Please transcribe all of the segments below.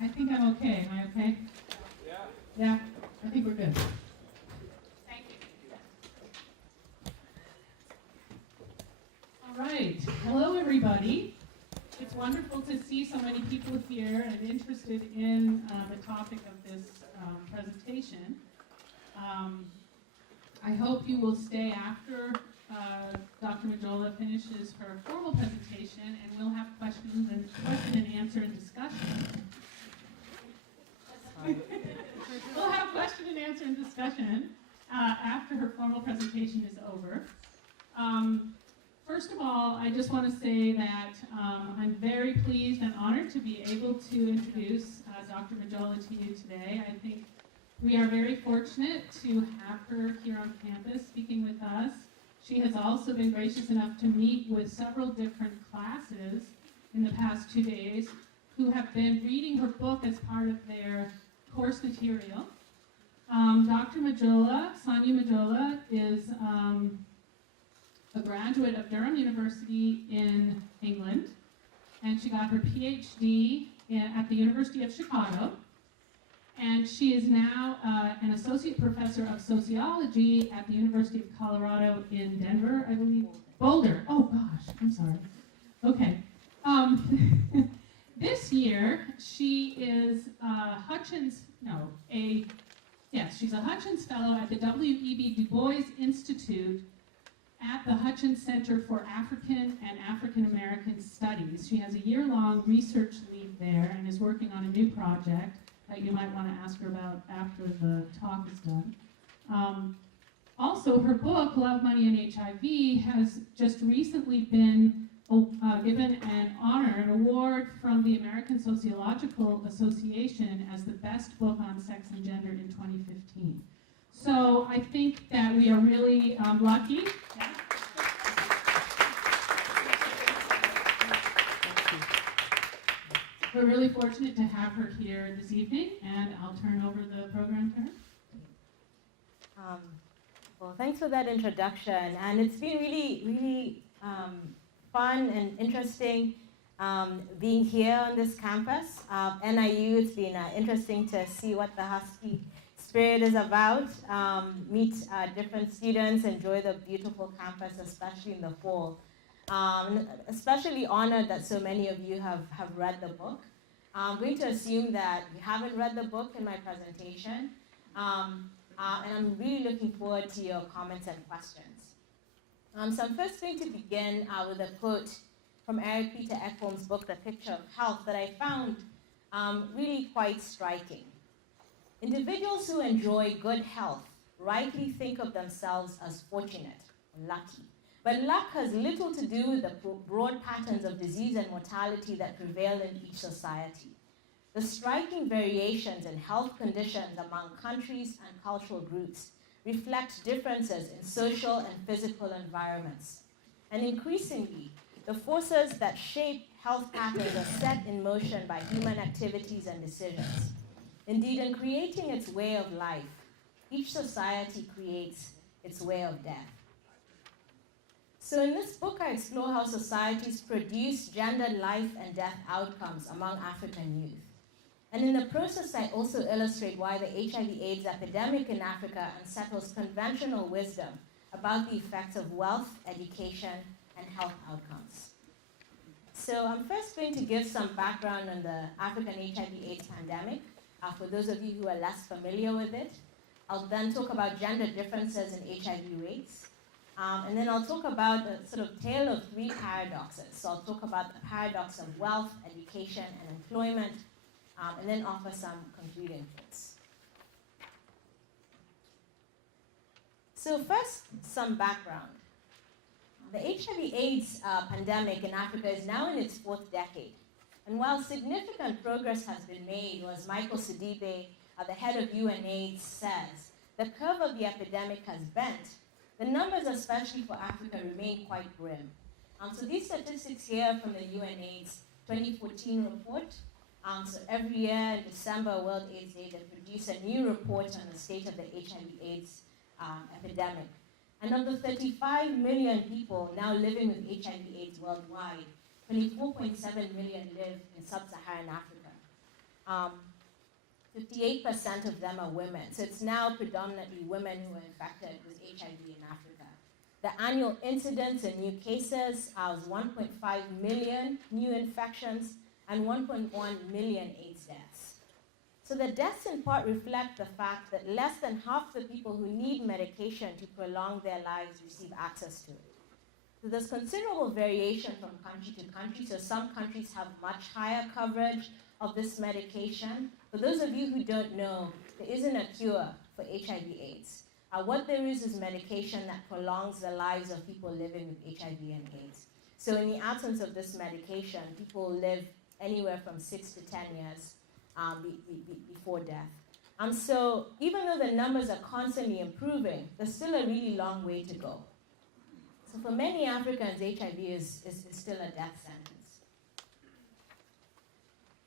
I think I'm okay. Am I okay? Yeah. Yeah? I think we're good. Thank you. All right. Hello, everybody. It's wonderful to see so many people here and interested in the topic of this presentation. I hope you will stay after Dr. Mojola finishes her formal presentation, and we'll have question and answer and discussion. We'll have question and answer and discussion after her formal presentation is over. First of all, I just want to say that I'm very pleased and honored to be able to introduce Dr. Mojola to you today. I think we are very fortunate to have her here on campus speaking with us. She has also been gracious enough to meet with several different classes in the past 2 days who have been reading her book as part of their course material. Dr. Mojola, Sanyu Mojola, is a graduate of Durham University in England, and she got her PhD at the University of Chicago. And she is now an associate professor of sociology at the University of Colorado in Denver, I believe. Boulder. Oh gosh, I'm sorry. Okay. This year she is she's a Hutchins Fellow at the W.E.B. Du Bois Institute at the Hutchins Center for African and African American Studies. She has a year-long research lead there and is working on a new project that you might want to ask her about after the talk is done. Also, her book, Love, Money, and HIV, has just recently been given an award from the American Sociological Association as the best book on sex and gender in 2015. So I think that we are really lucky. We're really fortunate to have her here this evening, and I'll turn over the program to her. Well, thanks for that introduction, and it's been really fun and interesting being here on this campus. NIU, it's been interesting to see what the Husky spirit is about, meet different students, enjoy the beautiful campus, especially in the fall. Especially honored that so many of you have read the book. I'm going to assume that you haven't read the book in my presentation, and I'm really looking forward to your comments and questions. So I'm first going to begin with a quote from Eric Peter Ekholm's book, The Picture of Health, that I found really quite striking. Individuals who enjoy good health rightly think of themselves as fortunate or lucky. But luck has little to do with the broad patterns of disease and mortality that prevail in each society. The striking variations in health conditions among countries and cultural groups reflect differences in social and physical environments. And increasingly, the forces that shape health patterns are set in motion by human activities and decisions. Indeed, in creating its way of life, each society creates its way of death. So in this book, I explore how societies produce gendered life and death outcomes among African youth. And in the process, I also illustrate why the HIV/AIDS epidemic in Africa unsettles conventional wisdom about the effects of wealth, education, and health outcomes. So I'm first going to give some background on the African HIV/AIDS pandemic, for those of you who are less familiar with it. I'll then talk about gender differences in HIV rates. And then I'll talk about a sort of tale of three paradoxes. So I'll talk about the paradox of wealth, education, and employment, and then offer some concluding thoughts. So first, some background. The HIV/AIDS pandemic in Africa is now in its 4th decade. And while significant progress has been made, or as Michael Sidibe, the head of UNAIDS, says, the curve of the epidemic has bent, the numbers, especially for Africa, remain quite grim. So these statistics here from the UNAIDS 2014 report. So every year in December, World AIDS Day, they produce a new report on the state of the HIV/AIDS epidemic. And of the 35 million people now living with HIV/AIDS worldwide, 24.7 million live in sub-Saharan Africa. 58% of them are women. So it's now predominantly women who are infected with HIV in Africa. The annual incidence in new cases was 1.5 million new infections and 1.1 million AIDS deaths. So the deaths in part reflect the fact that less than half the people who need medication to prolong their lives receive access to it. So there's considerable variation from country to country. So some countries have much higher coverage of this medication. For those of you who don't know, there isn't a cure for HIV/AIDS. What there is medication that prolongs the lives of people living with HIV and AIDS. So in the absence of this medication, people live anywhere from 6 to 10 years before death. So even though the numbers are constantly improving, there's still a really long way to go. So for many Africans, HIV is still a death sentence.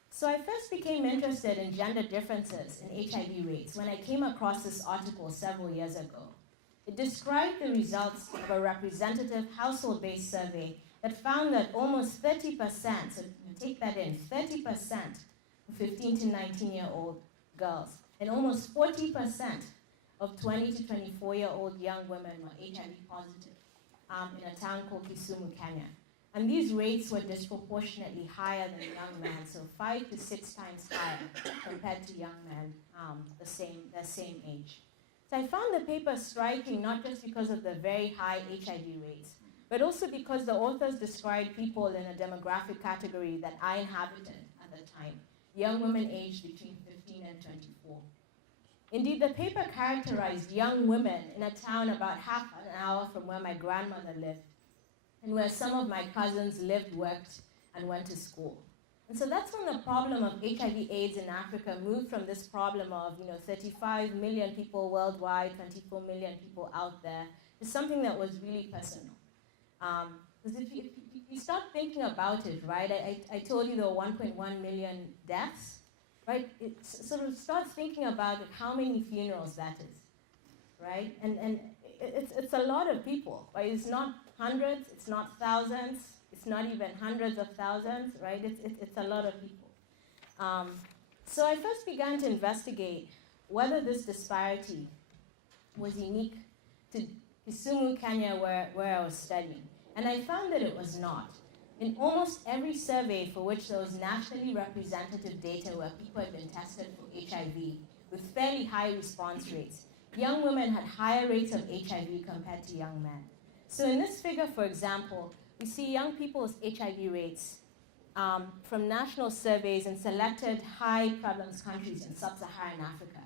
So I first became interested in gender differences in HIV rates when I came across this article several years ago. It described the results of a representative household-based survey that found that almost 30%, so take that in, 30% of 15 to 19-year-old girls and almost 40% of 20 to 24-year-old young women were HIV positive in a town called Kisumu, Kenya. And these rates were disproportionately higher than young men, so 5 to 6 times higher compared to young men the same age. So I found the paper striking not just because of the very high HIV rates, but also because the authors described people in a demographic category that I inhabited at the time, young women aged between 15 and 24. Indeed, the paper characterized young women in a town about half an hour from where my grandmother lived, and where some of my cousins lived, worked, and went to school. And so that's when the problem of HIV/AIDS in Africa moved from this problem of 35 million people worldwide, 24 million people out there, to something that was really personal. Because if you start thinking about it, right, I told you there were 1.1 million deaths, right? It sort of start thinking about it, how many funerals that is, right? And it's a lot of people, right? It's not hundreds, it's not thousands, it's not even hundreds of thousands, right? It's a lot of people. So I first began to investigate whether this disparity was unique to Kisumu, Kenya, where I was studying. And I found that it was not. In almost every survey for which there was nationally representative data where people had been tested for HIV with fairly high response rates, young women had higher rates of HIV compared to young men. So in this figure, for example, we see young people's HIV rates from national surveys in selected high prevalence countries in sub-Saharan Africa.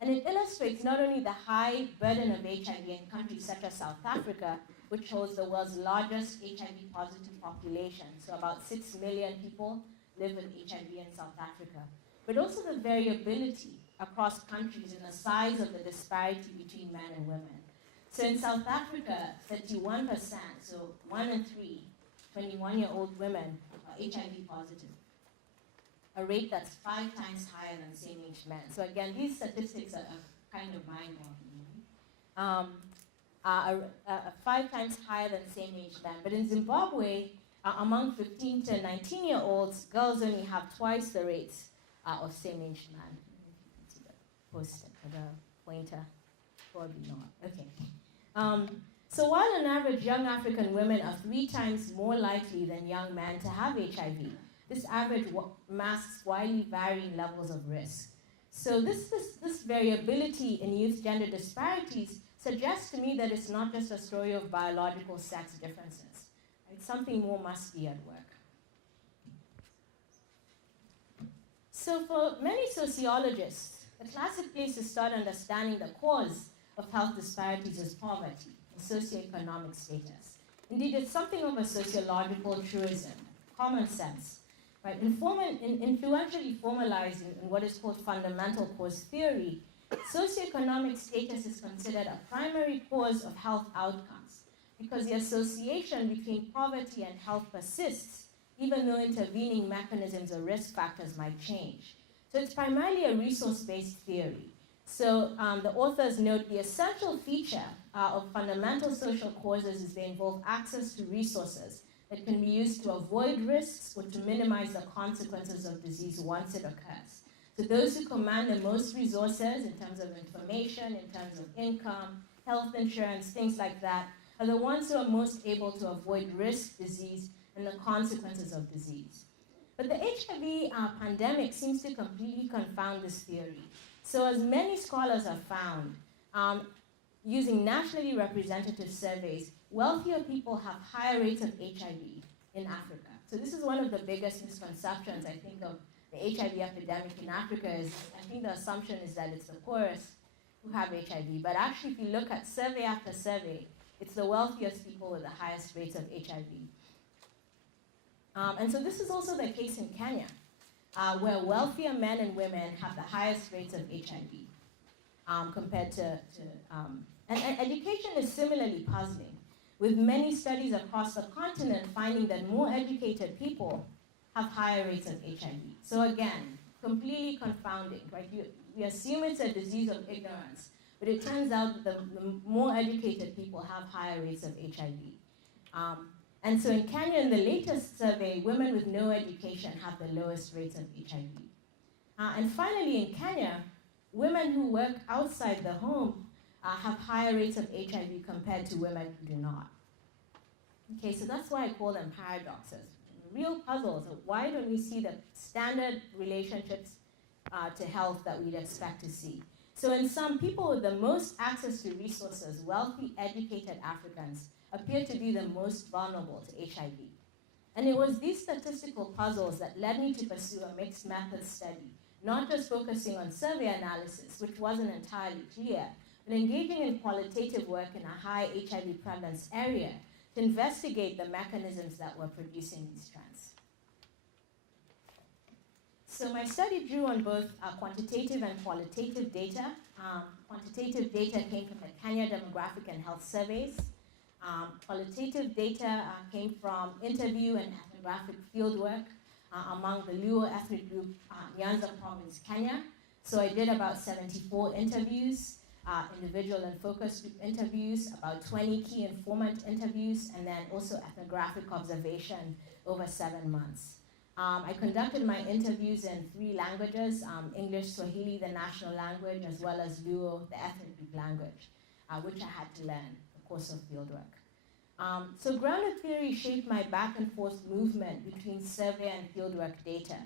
And it illustrates not only the high burden of HIV in countries such as South Africa, which holds the world's largest HIV positive population, so about 6 million people live with HIV in South Africa, but also the variability across countries and the size of the disparity between men and women. So in South Africa, 31%, so 1 in 3 21-year-old women are HIV positive, a rate that's 5 times higher than same-age men. So again, these statistics are kind of mind-boggling. 5 times higher than same-age men. But in Zimbabwe, among 15 to 19-year-olds, girls only have twice the rates of same-age men. You can see the post-it or the pointer. Probably not. Okay. So while on average, young African women are 3 times more likely than young men to have HIV, this average masks widely varying levels of risk. So this variability in youth gender disparities suggests to me that it's not just a story of biological sex differences. Right? Something more must be at work. So for many sociologists, the classic place to start understanding the cause of health disparities is poverty and socioeconomic status. Indeed, it's something of a sociological truism, common sense, right? Influentially formalized in what is called fundamental cause theory, socioeconomic status is considered a primary cause of health outcomes because the association between poverty and health persists, even though intervening mechanisms or risk factors might change. So it's primarily a resource-based theory. So the authors note the essential feature of fundamental social causes is they involve access to resources that can be used to avoid risks or to minimize the consequences of disease once it occurs. So those who command the most resources in terms of information, in terms of income, health insurance, things like that, are the ones who are most able to avoid risk, disease, and the consequences of disease. But the HIV pandemic seems to completely confound this theory. So as many scholars have found, using nationally representative surveys, wealthier people have higher rates of HIV in Africa. So this is one of the biggest misconceptions, I think, of the HIV epidemic in Africa is, I think the assumption is that it's the poorest who have HIV. But actually, if you look at survey after survey, it's the wealthiest people with the highest rates of HIV. And so this is also the case in Kenya, where wealthier men and women have the highest rates of HIV compared to and education is similarly puzzling, with many studies across the continent finding that more educated people have higher rates of HIV. So again, completely confounding, right? We assume it's a disease of ignorance, but it turns out that the more educated people have higher rates of HIV. And so in Kenya, in the latest survey, women with no education have the lowest rates of HIV. And finally, in Kenya, women who work outside the home have higher rates of HIV compared to women who do not. Okay, so that's why I call them paradoxes. Real puzzles of why don't we see the standard relationships to health that we'd expect to see. So in some, people with the most access to resources, wealthy, educated Africans, appear to be the most vulnerable to HIV. And it was these statistical puzzles that led me to pursue a mixed methods study, not just focusing on survey analysis, which wasn't entirely clear, but engaging in qualitative work in a high HIV prevalence area to investigate the mechanisms that were producing these trends. So my study drew on both quantitative and qualitative data. Quantitative data came from the Kenya Demographic and Health Surveys. Qualitative data came from interview and ethnographic fieldwork among the Luo ethnic group, Nyanza Province, Kenya. So I did about 74 interviews, individual and focus group interviews, about 20 key informant interviews, and then also ethnographic observation over 7 months. I conducted my interviews in 3 languages, English, Swahili, the national language, as well as Luo, the ethnic group language, which I had to learn in the course of fieldwork. So grounded theory shaped my back and forth movement between survey and fieldwork data,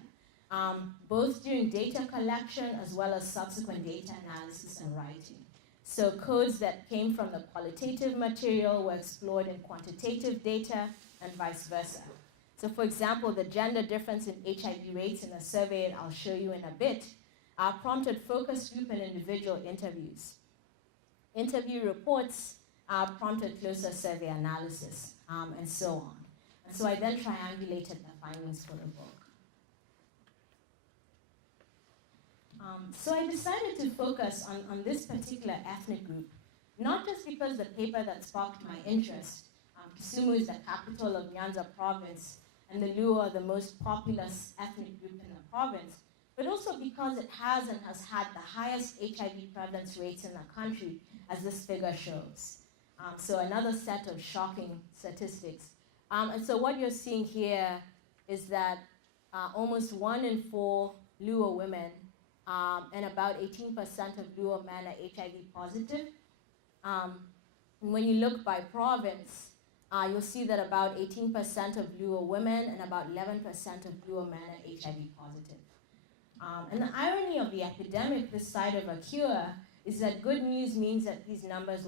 both during data collection as well as subsequent data analysis and writing. So codes that came from the qualitative material were explored in quantitative data and vice versa. So for example, the gender difference in HIV rates in a survey I'll show you in a bit prompted focus group and individual interviews. Interview reports prompted closer survey analysis, and so on. And so I then triangulated the findings for the book. So I decided to focus on this particular ethnic group, not just because the paper that sparked my interest, Kisumu is the capital of Nyanza province, and the Luo are the most populous ethnic group in the province, but also because it has and has had the highest HIV prevalence rates in the country, as this figure shows. So another set of shocking statistics. And so what you're seeing here is that almost 1 in 4 Luo women and about 18% of Luo men are HIV positive. And when you look by province, you'll see that about 18% of Luo women and about 11% of Luo men are HIV positive. And the irony of the epidemic this side of a cure is that good news means that these numbers